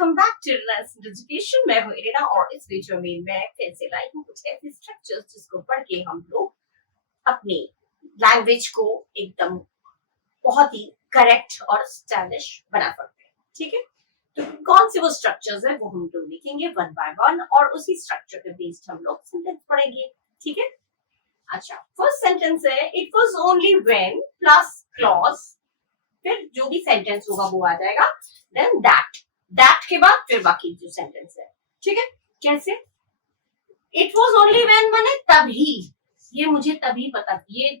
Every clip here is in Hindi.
Welcome back to Reliance Education. मैं हूं इरिना और इस वीडियो में मैं फिर से लाई हूं कुछ ऐसे स्ट्रक्चर्स जिसको पढ़ के हम लोग अपनी लैंग्वेज को एकदम बहुत ही करेक्ट और स्टाइलिश बना सकते हैं। ठीक है, तो कौन से वो स्ट्रक्चर्स है वो हम लोग देखेंगे वन बाय वन और उसी स्ट्रक्चर के बेस्ड हम लोग सेंटेंस पढ़ेंगे। ठीक है, अच्छा, फर्स्ट सेंटेंस है it was only when plus clause, फिर जो भी सेंटेंस होगा वो आ जाएगा, देन दैट के बाद फिर बाकी जो सेंटेंस है। ठीक है, कैसे? इट वाज ओनली व्हेन माने तभी, ये मुझे तभी पता, ये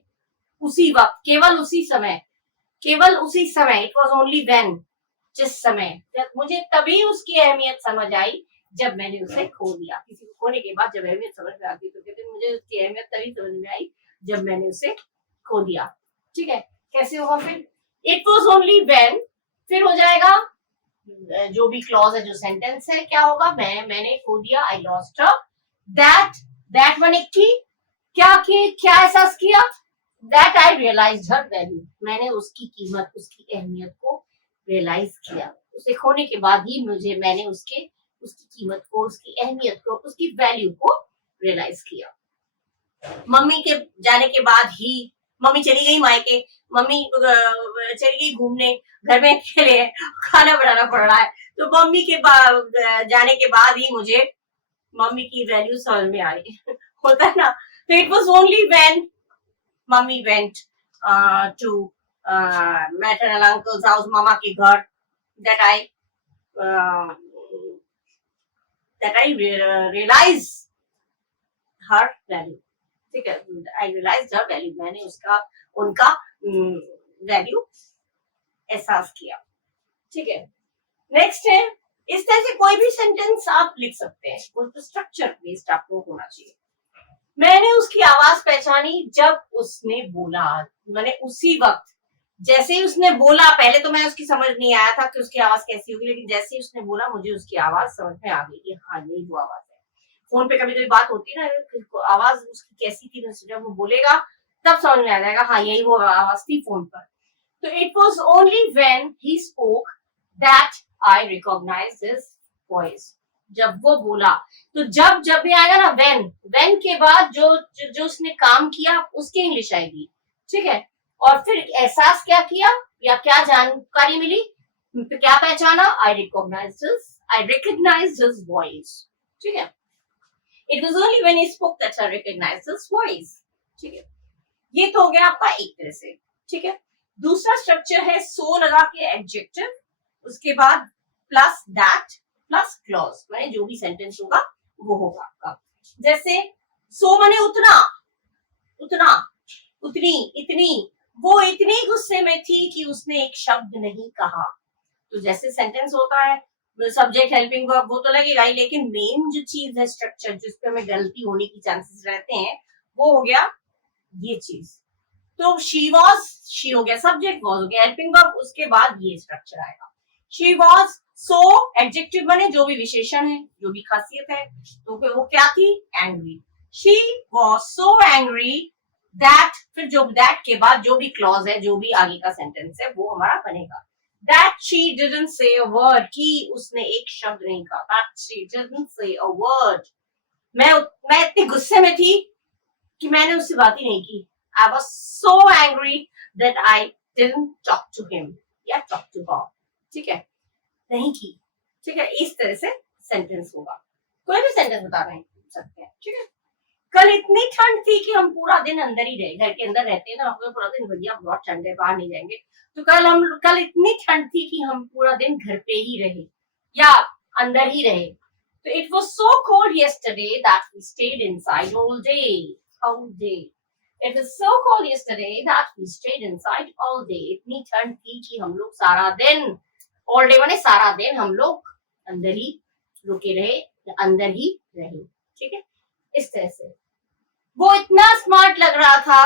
उसी वक्त, केवल उसी समय, इट वाज ओनली व्हेन, जिस समय, मुझे तभी उसकी अहमियत समझ आई जब मैंने उसे खो दिया। किसी को खोने के बाद जब अहमियत समझ में आती है तो कहते हैं मुझे उसकी अहमियत तभी समझ में आई जब मैंने उसे खो दिया। ठीक है, कैसे होगा फिर? इट वॉज ओनली वेन, फिर हो जाएगा जो भी क्लॉज है, जो सेंटेंस है, क्या होगा? मैंने खो दिया, आई लॉस्ट हर। दैट माने की, क्या एहसास किया? That I realised her value, मैंने उसकी कीमत, उसकी अहमियत को रियलाइज किया। उसे खोने के बाद ही मैंने उसकी कीमत को, उसकी अहमियत को, उसकी वैल्यू को रियलाइज किया। मम्मी के जाने के बाद ही, मम्मी चली गई मायके, मम्मी चली गई घूमने, घर में अकेले हैं, खाना बनाना पड़ रहा है, तो मम्मी के जाने के बाद ही मुझे मम्मी की वैल्यू समझ में आई। होता है ना? तो it was only when mummy went to maternal uncles house, मामा के घर, that I realise her value. ठीक है, आई रियलाइज हर वैल्यू, मैंने उनका वैल्यू एहसास किया। ठीक है, नेक्स्ट है, इस तरह से कोई भी सेंटेंस आप लिख सकते हैं, कोई स्ट्रक्चर बेस्ड आपको होना चाहिए। मैंने उसकी आवाज पहचानी जब उसने बोला, मैंने उसी वक्त, जैसे ही उसने बोला, पहले तो मैं उसकी समझ नहीं आया था कि उसकी आवाज कैसी होगी, लेकिन जैसे ही उसने बोला मुझे उसकी आवाज समझ में आ गई कि हाँ यही वो आवाज है। फोन पे कभी कभी बात होती है ना, आवाज उसकी कैसी थी, जब वो बोलेगा तब समझ में आ जाएगा हाँ यही वो आवाज थी फोन पर। तो it was only when he spoke that I recognised his voice, जब वो बोला। तो जब भी आएगा ना व्हेन के बाद जो उसने काम किया उसकी इंग्लिश आएगी। ठीक है, और फिर एहसास क्या किया या क्या जानकारी मिली, क्या पहचाना? I recognised his voice. ठीक है, it was only when he spoke that I recognised his voice. ठीक है, ये तो हो गया आपका एक तरह से। ठीक है, दूसरा स्ट्रक्चर है सो लगा के एडजेक्टिव, उसके बाद प्लस दैट प्लस क्लॉज, माने जो भी सेंटेंस होगा वो होगा आपका। जैसे सो माने उतना, उतनी, इतनी, वो इतनी गुस्से में थी कि उसने एक शब्द नहीं कहा। तो जैसे सेंटेंस होता है सब्जेक्ट हेल्पिंग वर्ब, वो तो लगेगा ही, लेकिन मेन जो चीज है स्ट्रक्चर जिसपे हमें गलती होने की चांसेस रहते हैं, वो हो गया ये चीज। तो शी हो गया सब्जेक्ट, वॉज हो गया हेल्पिंग वर्ब, उसके बाद ये स्ट्रक्चर आएगा। शी वॉज सो एडजेक्टिव बने जो भी विशेषण है, जो भी खासियत है, तो फिर वो क्या थी? Angry. She was so angry that, फिर जो दैट के बाद जो भी क्लॉज है, जो भी आगे का सेंटेंस है वो हमारा बनेगा। That she didn't say a word, कि उसने एक शब्द नहीं कहा। That she didn't say a word, मैं इतनी गुस्से में थी कि मैंने उससे बात ही नहीं की। I was so angry that I didn't talk to him या talk to her। ठीक है, नहीं की। ठीक है, इस तरह से सेंटेंस होगा। कोई भी सेंटेंस बता रहे हैं सकते हैं। ठीक है, कल इतनी ठंड थी कि हम पूरा दिन अंदर ही रहे, घर के अंदर रहते हैं ना, हम पूरा दिन, भैया बहुत ठंड है बाहर नहीं जाएंगे, तो कल इतनी ठंड थी कि हम पूरा दिन घर पे ही रहे या अंदर ही रहे। तो it was so cold yesterday that we stayed inside all day। It was so cold yesterday that we stayed inside all day। इतनी ठंड थी कि हम लोग सारा दिन, all day माने सारा दिन, हम लोग अंदर ही रुके रहे, अंदर ही रहे। ठीक है, इस तरह से वो इतना स्मार्ट लग रहा था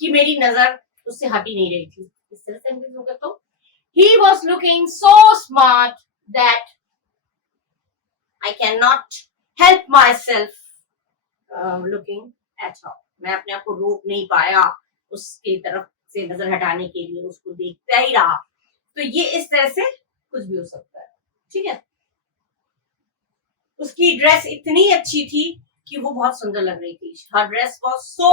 कि मेरी नजर उससे हट ही नहीं रही थी। इस तरह से सेंटेंस होगा। तो he was looking so smart that I cannot help myself looking at her। मैं अपने आप को रोक नहीं पाया उसकी तरफ से नजर हटाने के लिए, उसको देखता ही रहा। तो ये इस तरह से कुछ भी हो सकता है। ठीक है, उसकी ड्रेस इतनी अच्छी थी कि वो बहुत सुंदर लग रही थी. हर ड्रेस वाज सो,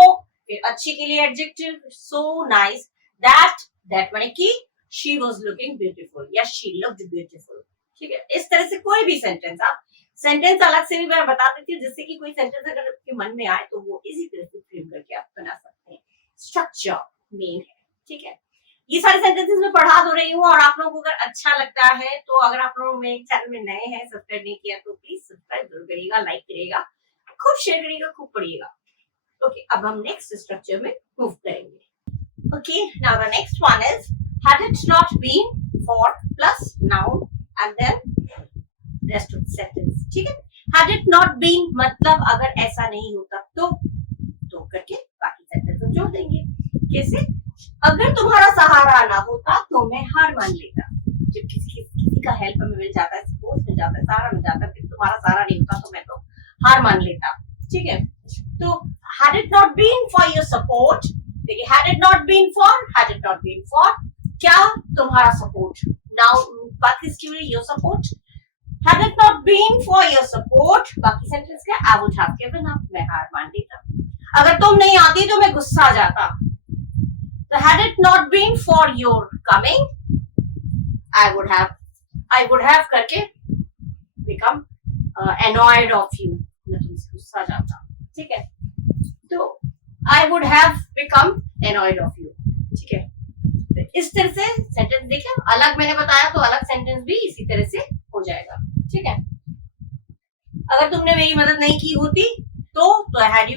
अच्छी के लिए एडजेक्टिव, सो नाइस, दैट माने कि शी वाज लुकिंग ब्यूटीफुल या शी लुक्ड ब्यूटीफुल. ठीक है, इस तरह से कोई भी सेंटेंस, आप सेंटेंस अलग से भी मैं बता देती हूँ, जिससे कि कोई सेंटेंस अगर आपके मन में आए तो वो इसी तरह से फ्रेम करके आप बना सकते हैं. स्ट्रक्चर मेन है. ठीक है, ये सारे सेंटेंसेस में पढ़ा तो रही हूँ, और आप लोगों को अगर अच्छा लगता है तो, अगर आप लोग मेरे चैनल में नए हैं, सब्सक्राइब नहीं किया तो प्लीज सब्सक्राइब जरूर करिएगा, लाइक करिएगा, खूब शेयर करिएगा, खूब पढ़िएगा. ओके, अब हम नेक्स्ट स्ट्रक्चर में मूव करेंगे. Okay, now the next one is had it not been for plus noun and then rest of the sentence. ठीक है, had it not been मतलब अगर ऐसा नहीं होता तो करके बाकी सेंटेंस जोड़ देंगे. कैसे? अगर तुम्हारा सहारा ना होता तो मैं हार मान लेता. जब किसी का हेल्प हमें मिल जाता है, सपोर्ट मिल जाता है, सहारा मिल जाता है, फिर तुम्हारा सहारा नहीं होता तो मैं तो हार मान लेता. ठीक है, तो had it not been for your support, देखिए had it not been for क्या तुम्हारा सपोर्ट, नाउ बात किसकी हुई, your support. had it not been for your support, बाकी सेंटेंस क्या, I would have given up, मैं हार मान लेता. अगर तुम नहीं आती तो मैं गुस्सा आ जाता. तो had it not been for your coming, I would have करके become annoyed of you, मैं तुमसे गुस्सा आ जाता. ठीक है, तो I would have become annoyed of you. ठीक है, इस तरह से सेंटेंस देखिए, अलग मैंने बताया तो अलग सेंटेंस भी इसी तरह से हो जाएगा. ठीक है, अगर तुमने मेरी मदद नहीं की होती तो had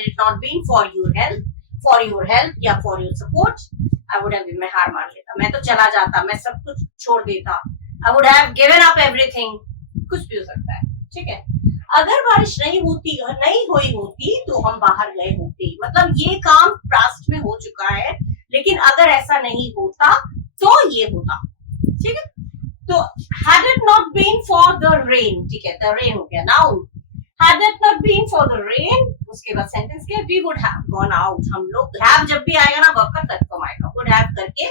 it not been for your help या for your support, I would have, मैं हार मान लेता, मैं तो चला जाता, मैं सब कुछ छोड़ देता. I would have given up everything, कुछ भी हो सकता है. ठीक है, अगर बारिश नहीं हुई होती तो हम बाहर गए होते, मतलब ये काम पास्ट में हो चुका है, लेकिन अगर ऐसा नहीं होता तो ये होता. ठीक है, तो had it not been for the rain, ठीक है, the rain हो गया noun. had it not been for the rain, उसके बाद सेंटेंस के we would have gone out, हम लोग, have जब भी आएगा ना वर्ब का तत्फॉर्म आएगा. would have करके,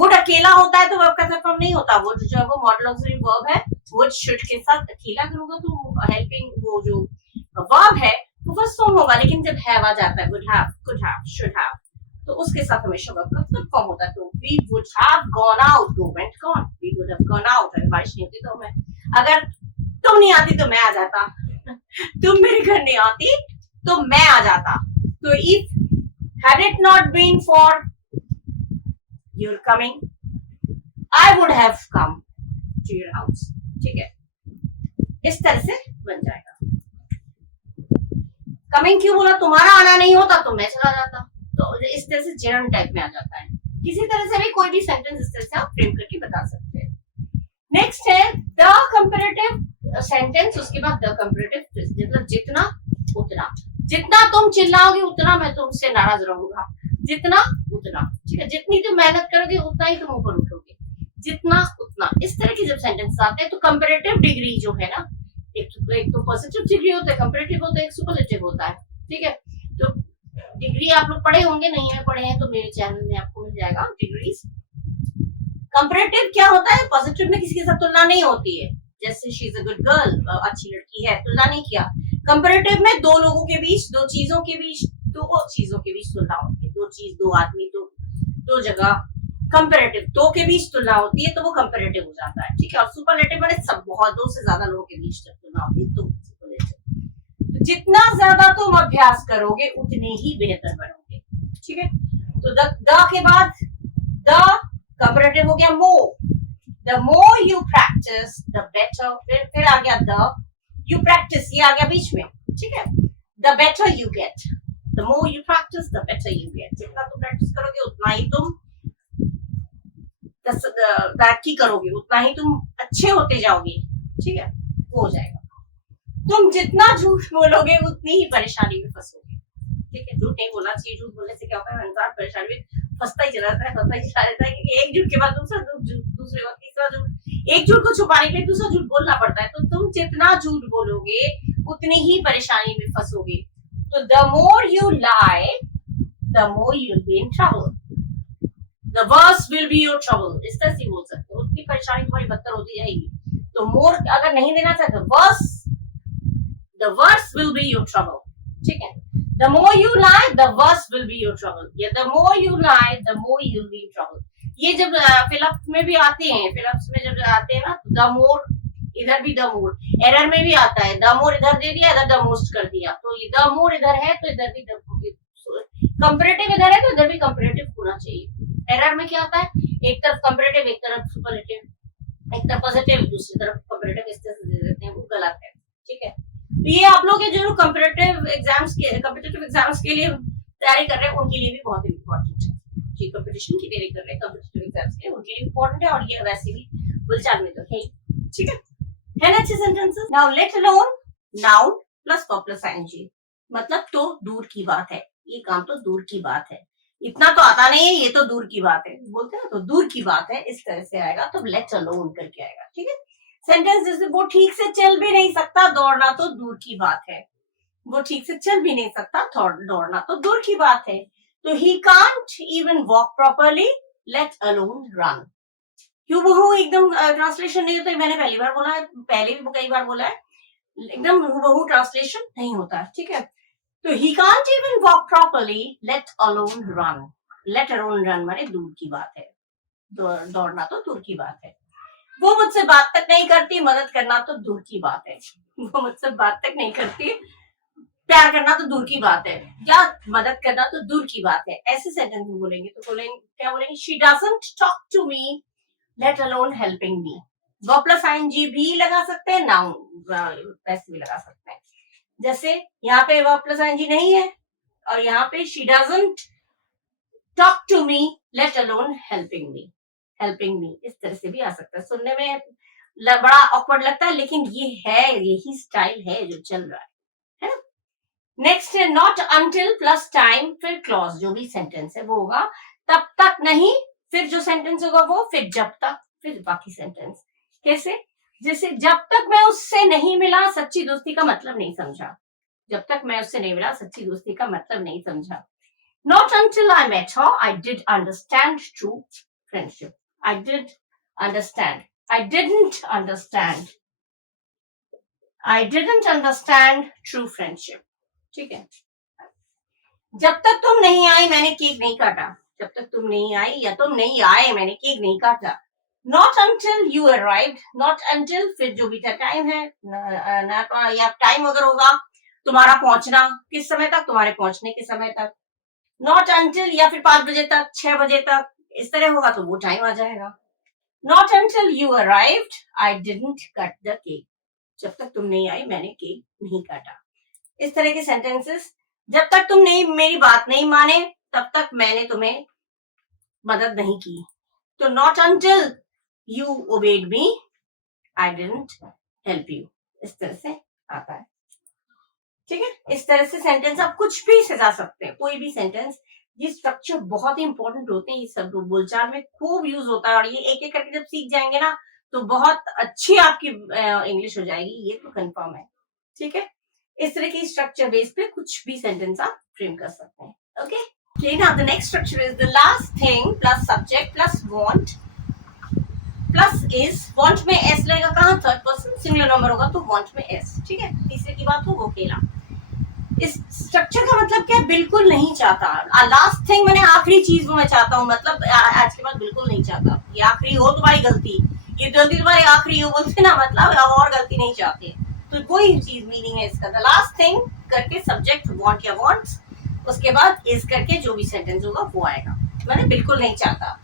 would अकेला होता है तो वर्ब का तत्फॉर्म नहीं होता. would जो है वो मॉडल ऑक्सिलरी वर्ब है, would should के साथ अकेला करूंगा तो हेल्पिंग वो जो वर्ब है वो फर्स्ट फॉर्म होगा, लेकिन जब have आ जाता है would have, could have, should have, तो उसके साथ हमेशा वर्ब का तत्फॉर्म होता है. तो we would have gone out, go went gone, we would have gone out. अगर बारिश नहीं होती तो मैं, अगर तुम नहीं आती तो मैं आ जाता, तुम मेरे घर नहीं आती तो मैं आ जाता. तो if had it not been for your coming, I would have come to your house. ठीक है, इस तरह से बन जाएगा. कमिंग क्यों बोला, तुम्हारा आना नहीं होता तो मैं चला जाता, तो इस तरह से जेरन टाइप में आ जाता है. किसी तरह से भी कोई भी सेंटेंस इस तरह से आप फ्रेम करके बता सकते हैं. नेक्स्ट है द कंपैरेटिव सेंटेंस, उसके बाद द कंपैरेटिव, मतलब जितना उतना, जितना तुम चिल्लाओगे उतना मैं तुमसे नाराज रहूंगा, जितना उतना. ठीक है, जितनी तुम मेहनत करोगे उतना ही तुम ऊपर उठोगे, जितना उतना. इस तरह के जब सेंटेंस आते हैं तो कंपैरेटिव डिग्री जो है ना, एक तो पॉजिटिव डिग्री होता है, कंपैरेटिव होता है, एक सुपरलेटिव होता है. ठीक है, तो डिग्री आप लोग पढ़े होंगे, नहीं है पढ़े हैं तो मेरे चैनल में आपको मिल जाएगा डिग्रीज. कंपैरेटिव क्या होता है, पॉजिटिव में किसी के साथ तुलना नहीं होती है, जैसे she is a good girl, अच्छी लड़की है, तुलना नहीं किया. कंपैरेटिव में दो लोगों के बीच, दो चीजों के बीच तुलना होती है. दो चीज, दो आदमी, दो जगह, कंपैरेटिव दो के बीच तुलना होती है तो वो कंपैरेटिव हो जाता है. ठीक है, और सुपरलेटिव में सब बहुत, दो से ज्यादा लोगों के बीच तुलना होती है तो सुपरलेटिव. जितना ज्यादा तुम अभ्यास करोगे उतने ही बेहतर बनोगे. ठीक है, तो द के बाद द कंपैरेटिव हो गया more. The more you practise the better, फिर आ गया द यू प्रैक्टिस, ये आ गया बीच में. ठीक है, the better you get, the more you practise the better you get. जितना तुम प्रैक्टिस करोगे उतना ही तुम तरक्की करोगे, उतना ही तुम अच्छे होते जाओगे. ठीक है, वो हो जाएगा. तुम जितना झूठ बोलोगे उतनी ही परेशानी में फंसोगे. ठीक है, झूठ नहीं बोलना चाहिए. झूठ बोलने से क्या होता है, इंसान परेशानी में फंसता ही चला जाता है, क्योंकि एक झूठ के बाद दूसरा झूठ, दूसरे बाद तीसरा झूठ, एक झूठ को छुपाने के लिए दूसरा झूठ बोलना पड़ता है. तो तुम जितना झूठ बोलोगे उतनी ही परेशानी में फंसोगे. तो the more you lie the more you will be in trouble, the worse will be your trouble. इस तरह से बोल सकते हो, उतनी परेशानी तुम्हारी बदतर होती जाएगी. तो मोर अगर नहीं देना चाहते, verse the worse will be your trouble. ठीक है, the more you lie, the worse will be your trouble. Yeah, the more you lie, the more you'll be in trouble. ये जब फिलअप में भी आते हैं, फिलअप्स में जब आते हैं ना, the more, इधर भी the more, एरर में भी आता है the more, इधर दे दिया, इधर the most कर दिया, तो the more इधर है तो इधर भी कंपैरेटिव इधर है तो इधर भी कंपैरेटिव होना चाहिए। एरर में क्या आता है, एक तरफ कंपैरेटिव, एक तरफ सुपरलेटिव, एक तरफ पॉजिटिव, दूसरी तरफ कंपैरेटिव, इस तरह से दे देते हैं, वो गलत है। ठीक है, तो ये आप लोग के जो कॉम्पिटिटिव एग्जाम्स के लिए तैयारी कर रहे हैं उनके लिए भी बहुत इंपॉर्टेंट है। जो कंपटीशन की तैयारी कर रहे हैं कॉम्पिटिटिव एग्जाम्स के लिए, उनके लिए इंपॉर्टेंट है, और ये वैसे भी बोलचाल में तो है। ठीक है ना, अच्छे sentences. Now let alone noun plus verb plus I N G, मतलब तो दूर की बात है, ये काम तो दूर की बात है, इतना तो आता नहीं है, ये तो दूर की बात है, बोलते हैं ना, तो दूर की बात है, इस तरह से आएगा, तो लेट अलोन करके आएगा। ठीक है, सेंटेंस जैसे वो ठीक से चल भी नहीं सकता, दौड़ना तो दूर की बात है, वो ठीक से चल भी नहीं सकता, दौड़ना तो दूर की बात है, तो he can't even walk properly, let alone run। हूबहू एकदम ट्रांसलेशन नहीं होता, मैंने पहली बार बोला है, पहले भी कई बार बोला है, एकदम हूबहू ट्रांसलेशन नहीं होता। ठीक है, तो he can't even walk properly, let alone run। let alone run माने दूर की बात है, दौड़ना तो दूर की बात है। वो मुझसे बात तक नहीं करती, मदद करना तो दूर की बात है। वो मुझसे बात तक नहीं करती, प्यार करना तो दूर की बात है, या मदद करना तो दूर की बात है। ऐसे सेंटेंस में बोलेंगे तो बोलेंगे, क्या बोलेंगे, she doesn't talk to me, let alone helping me। Verb plus I N G भी लगा सकते हैं, नाउन वैसे भी लगा सकते हैं। जैसे यहाँ पे वर्ब प्लस आईएनजी नहीं है, और यहाँ पे she doesn't talk to me, let alone helping me। Helping me इस तरह से भी आ सकता है, सुनने में बड़ा ऑकवर्ड लगता है, लेकिन ये है, यही स्टाइल है जो चल रहा है ना। नेक्स्ट है नॉट अंटिल प्लस टाइम फिर क्लॉज, जो भी सेंटेंस है वो होगा तब तक नहीं, फिर जो सेंटेंस होगा वो फिर जब तक, फिर बाकी सेंटेंस। कैसे, जैसे जब तक मैं उससे नहीं मिला सच्ची दोस्ती का मतलब नहीं समझा, जब तक मैं उससे नहीं मिला सच्ची दोस्ती का मतलब नहीं समझा। Not until I met her I did understand true friendship. I did understand. I didn't understand. I didn't understand true friendship. ठीक है, जब तक तुम नहीं आई मैंने केक नहीं काटा, जब तक तुम नहीं आई या तुम नहीं आए मैंने केक नहीं काटा। Not until you arrived, not until फिर जो भी टाइम है ना, या टाइम अगर होगा तुम्हारा पहुंचना किस समय तक, तुम्हारे पहुंचने के समय तक। Not until या फिर 5 बजे तक, 6 बजे तक, इस तरह होगा तो वो टाइम आ जाएगा। Not until you arrived, I didn't cut the cake। जब तक तुम नहीं आई मैंने केक नहीं काटा। इस तरह के सेंटेंसेस, जब तक तुम नहीं मेरी बात नहीं माने तब तक मैंने तुम्हें मदद नहीं की, तो not until you obeyed me, I didn't help you। इस तरह से आता है। ठीक है, इस तरह से सेंटेंस आप कुछ भी सजा सकते हैं, कोई भी सेंटेंस। ये स्ट्रक्चर बहुत ही इंपॉर्टेंट होते हैं, ये सब बोलचाल में खूब यूज होता है, और ये एक एक करके जब सीख जाएंगे ना तो बहुत अच्छी आपकी इंग्लिश हो जाएगी, ये तो कंफर्म है। ठीक है, इस तरह की स्ट्रक्चर बेस पे कुछ भी सेंटेंस आप फ्रेम कर सकते हैं। Okay, now the next structure is the last thing plus subject plus want plus is. Want में एस लगेगा, कहाँ, थर्ड पर्सन सिंगुलर नंबर होगा तो वांट में एस। ठीक है, तीसरे की बात हो वो खेला। इस स्ट्रक्चर का मतलब क्या है, बिल्कुल नहीं चाहता। लास्ट थिंग मैंने आखिरी चीज वो मैं चाहता हूँ, मतलब आज के बाद बिल्कुल नहीं चाहता, ये आखिरी हो तुम्हारी गलती, ये गलती तुम्हारी आखिरी हो, बोलते ना, मतलब और गलती नहीं चाहते, तो कोई चीज मीनिंग है इसका। द लास्ट थिंग करके सब्जेक्ट वांट या वांट्स, उसके बाद इज करके जो भी सेंटेंस होगा वो आएगा, मैंने बिल्कुल नहीं चाहता।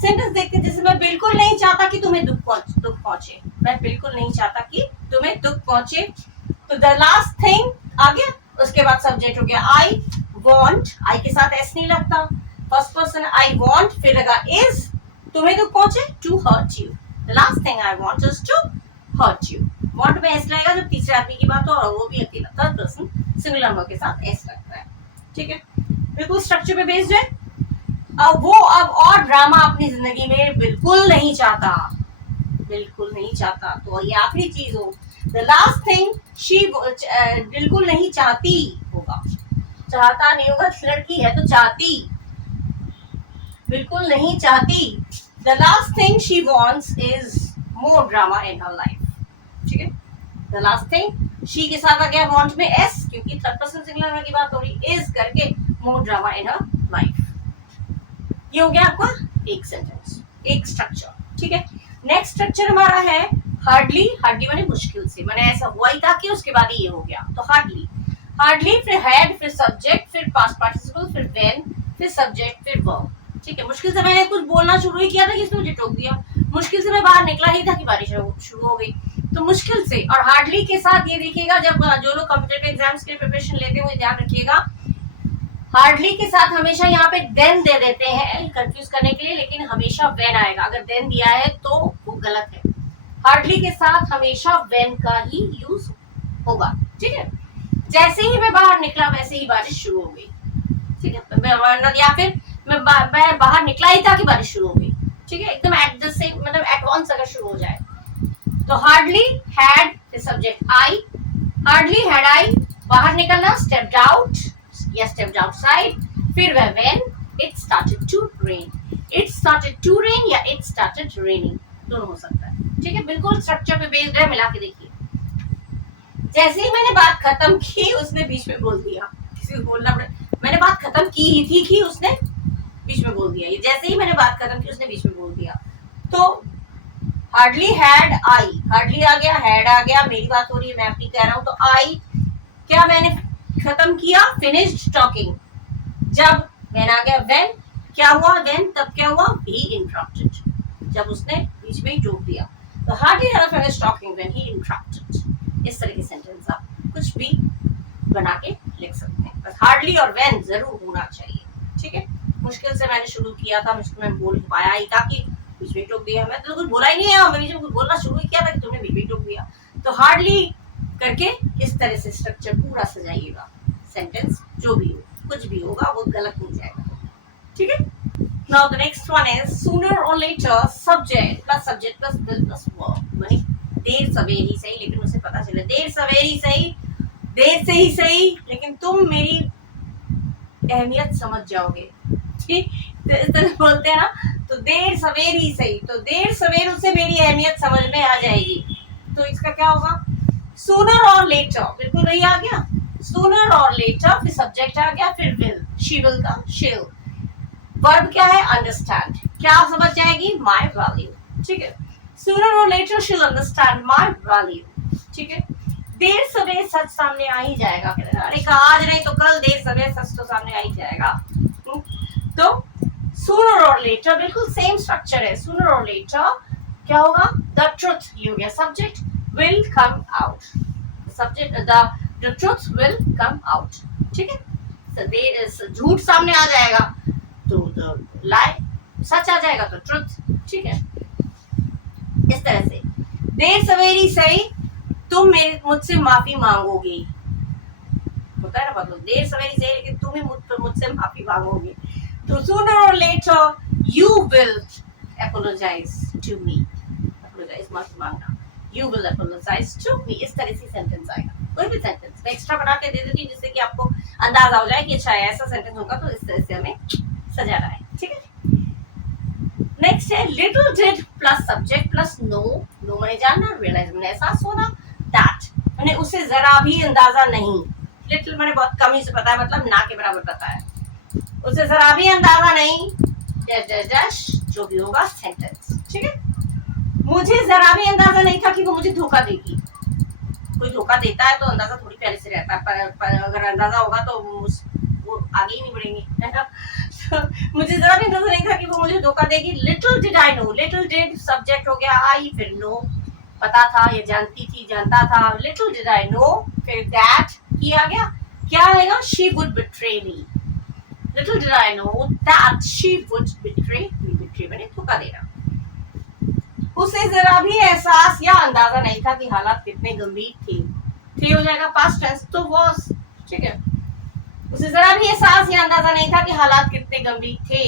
सेंटेंस देखते जैसे मैं बिल्कुल नहीं चाहता कि तुम्हें दुख पहुंचे, मैं बिल्कुल नहीं चाहता कि तुम्हें दुख पहुंचे, तो द लास्ट थिंग आ गया, उसके बाद सब्जेक्ट हो गया आई वॉन्ट, आई के साथ एस नहीं लगता, फर्स्ट पर्सन आई वॉन्ट, फिर लगा इज, तुम्हें दुख पहुंचे, to hurt you, the last thing I want is to hurt you. Want में एस लगेगा जब तीसरे आदमी की बात हो, और वो भी अकेला, थर्ड पर्सन सिंगुलर नंबर के साथ एस लगता है। ठीक है, बिल्कुल स्ट्रक्चर पे बेस्ड है। अब वो अब और ड्रामा अपनी जिंदगी में बिल्कुल नहीं चाहता, बिल्कुल नहीं चाहता, तो ये आखिरी चीज हो। The last thing she बिल्कुल नहीं चाहती होगा, चाहता नहीं होगा, लड़की है तो चाहती, बिल्कुल नहीं चाहती। The last thing she wants is more drama in her life। ठीक है, the last thing शी के साथ आ गया वांट में एस, क्योंकि थर्ड पर्सन सिंगुलर में की बात हो रही, इज करके मोर ड्रामा इन हर लाइफ। ये हो गया आपका एक सेंटेंस, एक स्ट्रक्चर, ठीक है। नेक्स्ट स्ट्रक्चर हमारा है हार्डली। हार्डली माने मुश्किल से, माने ऐसा हुआ ही था कि उसके बाद ही ये हो गया, तो हार्डली। हार्डली फिर हैड, फिर सब्जेक्ट, फिर पास्ट पार्टिसिपल, फिर व्हेन, फिर सब्जेक्ट, फिर वर्ब, ठीक है। मुश्किल से मैंने कुछ बोलना शुरू ही किया था कि इसने मुझे टोक दिया, मुश्किल से मैं बाहर निकला ही था कि बारिश शुरू हो गई, तो मुश्किल से। और हार्डली के साथ ये देखिएगा, जब जो लोग कॉम्पिटिटिव एग्जाम्स के प्रिपरेशन लेते हुए ध्यान रखिएगा, हार्डली के साथ हमेशा यहाँ पे देन दे देते हैं कंफ्यूज करने के लिए, लेकिन हमेशा व्हेन आएगा। अगर देन दिया है तो वो गलत है। हार्डली के साथ हमेशा व्हेन का ही यूज होगा, ठीक है। जैसे ही मैं बाहर निकला वैसे ही बारिश शुरू हो गई, ठीक है। या फिर मैं बाहर निकला ही था कि बारिश शुरू हो गई, ठीक है। एकदम एट द सेम, मतलब एट वंस अगर शुरू हो जाए तो हार्डली हैड, फिर subject I, hardly had I, बाहर निकलना, स्टेप्ड आउट या स्टेप्ड आउटसाइड, फिर वह when it started to rain, it started to rain या इट स्टार्टेड रेनिंग, दोनों हो सकता है, ठीक है। बिल्कुल स्ट्रक्चर पे बेस्ड है, मिला के देखिए। जैसे ही मैंने बात खत्म की उसने बीच में बोल दिया, किसी को बोलना पड़े, मैंने बात खत्म की ही थी कि उसने बीच में बोल दिया, ये जैसे ही मैंने बात खत्म की उसने बीच में बोल दिया। तो हार्डली हैड आई, हार्डली आ गया, हैड आ गया, मेरी बात हो रही है, मैं अपनी कह रहा हूं, तो आई क्या मैंने खत्म किया, फिनिश्ड टॉकिंग। जब व्हेन आ गया, व्हेन क्या हुआ, व्हेन तब क्या हुआ, ही इंटरप्टेड, जब उसने बीच में ही टोक दिया। तो hardly had finished talking when he interrupted. इस तरह के सेंटेंस आप कुछ भी बना के लिख सकते हैं, बस हार्डली और व्हेन जरूर होना चाहिए, ठीक है। मुश्किल से मैंने शुरू किया था, मैं बोल पाया ही था कि बीच में टोक दिया, मैं तो कुछ बोला ही नहीं है, मैं बीच में कुछ बोलना शुरू ही किया था कि तुमने बीच में टोक दिया। तो हार्डली करके इस तरह से स्ट्रक्चर पूरा सजाइएगा, सेंटेंस जो भी हो, कुछ भी होगा वो गलत नहीं जाएगा, ठीक है। Now the next one is sooner और later, subject plus will plus verb, माने देर सवेरी सही, लेकिन उसे पता चला देर सवेरी सही, देर से ही सही, लेकिन तुम मेरी अहमियत समझ जाओगे, ठीक। तो इस तरह बोलते हैं ना, तो देर सवेर ही सही, तो देर सवेर उसे मेरी अहमियत समझ में आ जाएगी, तो इसका क्या होगा, सूनर और लेटर, बिल्कुल वही आ गया, सूनर और लेटर, फिर सब्जेक्ट आ गया, फिर विल, शी विल का शिल, वर्ब क्या है, अंडरस्टैंड, क्या समझ जाएगी, माय वैल्यू, ठीक है। सूनर और later she will understand my value, ठीक है। देर सवेर सच सामने आ ही जाएगा, अरे आज नहीं तो कल देर सवेर सच तो सामने आ ही जाएगा। तो सूनर और लेटर बिल्कुल सेम स्ट्रक्चर है, सूनर और लेटर क्या होगा, द ट्रुथ, ये हो गया subject, will come out, subject the truth will come out, ठीक है। झूठ सामने आ जाएगा तो द लाई, सच आ जाएगा तो ट्रुथ, ठीक है। इस तरह से देर सवेरी सही, तुम मुझसे माफी मांगोगी, होता है ना, मतलब देर सवेरी सही लेकिन तुम ही मुझसे माफी मांगोगी। तो सूनर और later you will apologize to me, apologize माफी मांगना, you will apologize to me, इस तरह से सेंटेंस आएगा। कोई भी सेंटेंस मैं एक्स्ट्रा बना के दे देती हूँ जिससे कि आपको अंदाजा हो जाए कि अच्छा ऐसा सेंटेंस होगा, तो इस तरह से हमें सजाना है, ठीक है। नेक्स्ट है little did plus subject plus know, know मैंने जानना, रियलाइज मैंने एहसास होना, दैट मैंने उसे जरा भी अंदाजा नहीं, लिटिल मैंने बहुत कम ही से पता है, मतलब ना के बराबर पता है, उसे जरा भी अंदाजा नहीं, डैश डैश डैश जो भी होगा सेंटेंस, ठीक है। मुझे जरा भी अंदाजा नहीं था कि वो मुझे धोखा देगी, कोई धोखा देता है तो अंदाजा थोड़ी पहले से रहता है, पर अगर अंदाजा होगा तो वो आगे ही नहीं बढ़ेंगे, है ना। तो मुझे जरा भी अंदाजा नहीं था कि वो मुझे धोखा देगी। Little did I know, little did subject हो गया आई, फिर नो पता था या जानती थी, जानता था, लिटिल डिड आई नो, फिर दैट की आ गया, क्या आएगा, she would betray me, little did I know that she would betray me, betray मैंने धोखा देना। उसे जरा भी एहसास या अंदाजा नहीं था कि हालात कितने गंभीर थे हो जाएगा पास्ट टेंस, तो वाज, ठीक है। उसे जरा भी एहसास या अंदाजा नहीं था कि हालात कितने गंभीर थे।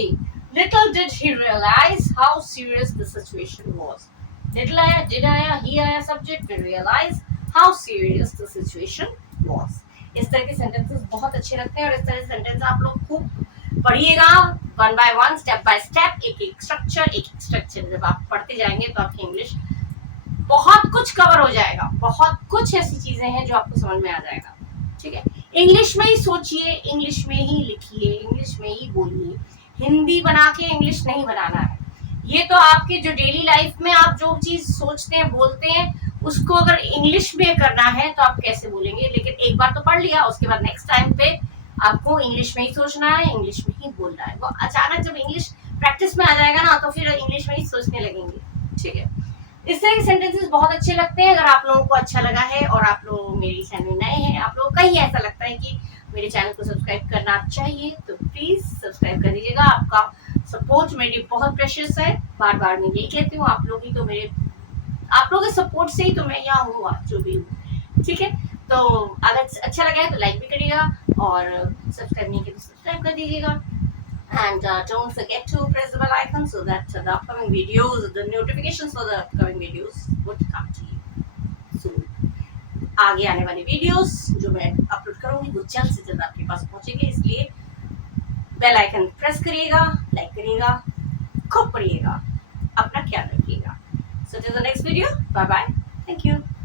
Little did he realise how serious the situation was, little आया, डिड आया, ही आया सब्जेक्ट, फिर realise how serious the situation was. इस तरह के सेंटेंसेस बहुत अच्छे लगते हैं और इस तरह के सेंटेंस आप लोग खूब पढ़िएगा, one by one, step by step, एक एक स्ट्रक्चर जब आप पढ़ते जाएंगे तो आपकी इंग्लिश बहुत कुछ कवर हो जाएगा, बहुत कुछ ऐसी चीजें हैं जो आपको समझ में आ जाएगा। ठीक है, इंग्लिश में ही सोचिए, इंग्लिश में ही लिखिए, इंग्लिश में ही बोलिए, हिंदी बना के इंग्लिश नहीं बनाना है। ये तो आपके जो डेली लाइफ में आप जो चीज सोचते हैं बोलते हैं उसको अगर इंग्लिश में करना है तो आप कैसे बोलेंगे। लेकिन एक बार तो पढ़ लिया, उसके बाद नेक्स्ट टाइम पे आपको इंग्लिश में ही सोचना है, इंग्लिश में ही बोलना है। वो अचानक जब इंग्लिश प्रैक्टिस में आ जाएगा ना तो फिर इंग्लिश में ही सोचने लगेंगे। ठीक है, इस तरह के सेंटेंसेस बहुत अच्छे लगते हैं। अगर आप लोगों को अच्छा लगा है और आप लोग मेरी चैनल में नए हैं, आप लोगों को कहीं ऐसा लगता है कि मेरे चैनल को सब्सक्राइब करना चाहिए तो प्लीज सब्सक्राइब कर दीजिएगा। आपका सपोर्ट मेरे लिए बहुत प्रेशियस है। बार बार मैं यही कहती हूँ, आप लोग ही तो मेरे, आप लोगों के सपोर्ट से ही तो मैं यहाँ हूँ, जो भी हूँ। ठीक है, तो अगर अच्छा लगा है तो लाइक भी करिएगा और सब्सक्राइब नहीं किया तो सब्सक्राइब कर दीजिएगा। And don't forget to press the bell icon so that the upcoming videos, the notifications for the upcoming videos would come to you soon. आगे आने वाली वीडियोस जो मैं अपलोड करूंगी वो जल्द से जल्द आपके पास पहुंचेंगे, इसलिए बेल आइकन प्रेस करिएगा, लाइक करिएगा, खूब पढ़िएगा, अपना ख्याल रखिएगा। So till the next video, bye bye, thank you.